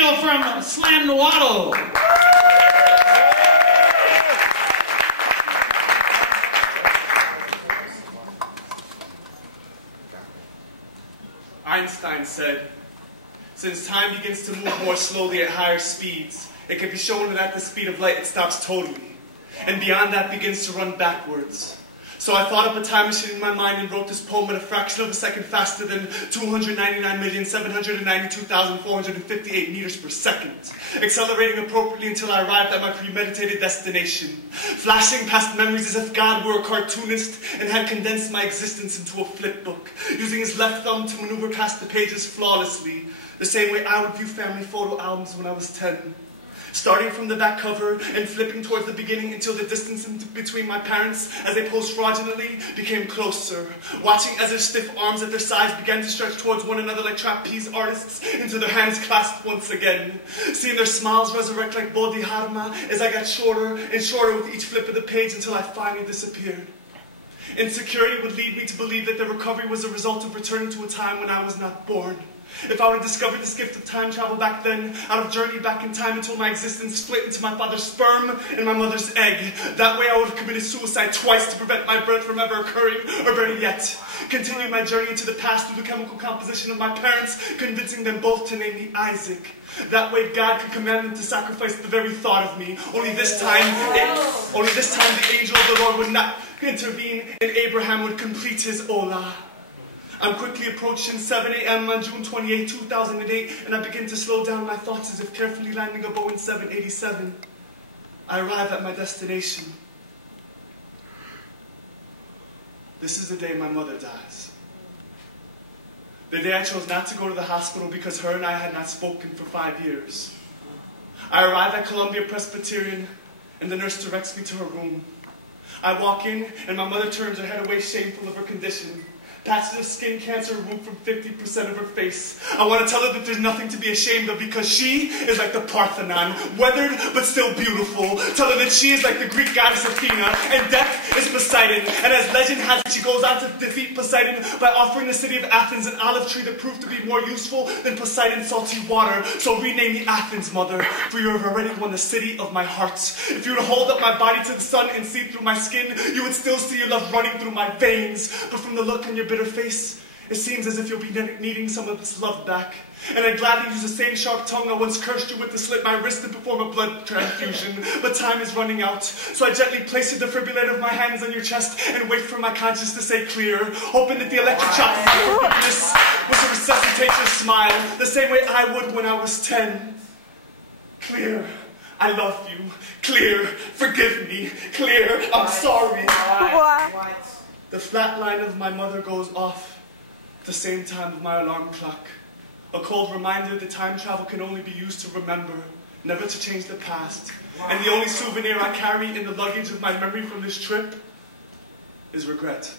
Daniel from Slam Nawaddle. Einstein said, since time begins to move more slowly at higher speeds, it can be shown that at the speed of light it stops totally, and beyond that begins to run backwards. So I thought up a time machine in my mind and wrote this poem at a fraction of a second faster than 299,792,458 meters per second, accelerating appropriately until I arrived at my premeditated destination, flashing past memories as if God were a cartoonist and had condensed my existence into a flip book, using his left thumb to maneuver past the pages flawlessly, the same way I would view family photo albums when I was 10. Starting from the back cover and flipping towards the beginning until the distance between my parents as they posed fraudulently became closer, watching as their stiff arms at their sides began to stretch towards one another like trapeze artists until their hands clasped once again, seeing their smiles resurrect like Bodhidharma as I got shorter and shorter with each flip of the page until I finally disappeared. Insecurity would lead me to believe that the recovery was a result of returning to a time when I was not born. If I would have discovered this gift of time travel back then, I would have journeyed back in time until my existence split into my father's sperm and my mother's egg. That way I would have committed suicide twice to prevent my birth from ever occurring, or better yet, continue my journey into the past through the chemical composition of my parents, convincing them both to name me Isaac. That way God could command them to sacrifice the very thought of me. Only this time the angel of the Lord would not intervene and Abraham would complete his Olah. I'm quickly approaching 7 a.m. on June 28, 2008, and I begin to slow down my thoughts as if carefully landing a Boeing 787. I arrive at my destination. This is the day my mother dies. The day I chose not to go to the hospital because her and I had not spoken for 5 years. I arrive at Columbia Presbyterian, and the nurse directs me to her room. I walk in, and my mother turns her head away, shameful of her condition. Patches of skin cancer removed from 50% of her face. I want to tell her that there's nothing to be ashamed of because she is like the Parthenon, weathered but still beautiful. Tell her that she is like the Greek goddess Athena and death is Poseidon. And as legend has it, she goes on to defeat Poseidon by offering the city of Athens an olive tree that proved to be more useful than Poseidon's salty water. So rename me Athens, mother, for you have already won the city of my heart. If you were to hold up my body to the sun and see through my skin, you would still see your love running through my veins. But from the look on your bitter face, it seems as if you'll be needing some of this love back. And I'd gladly use the same sharp tongue I once cursed you with to slit my wrist and perform a blood transfusion. But time is running out, so I gently place the defibrillator of my hands on your chest and wait for my conscience to say clear, hoping that the electric shock of forgiveness was to resuscitate your smile, the same way I would when I was 10. Clear, I love you. Clear, forgive me. Clear, I'm sorry. The flat line of my mother goes off at the same time of my alarm clock. A cold reminder that time travel can only be used to remember, never to change the past. And the only souvenir I carry in the luggage of my memory from this trip is regret.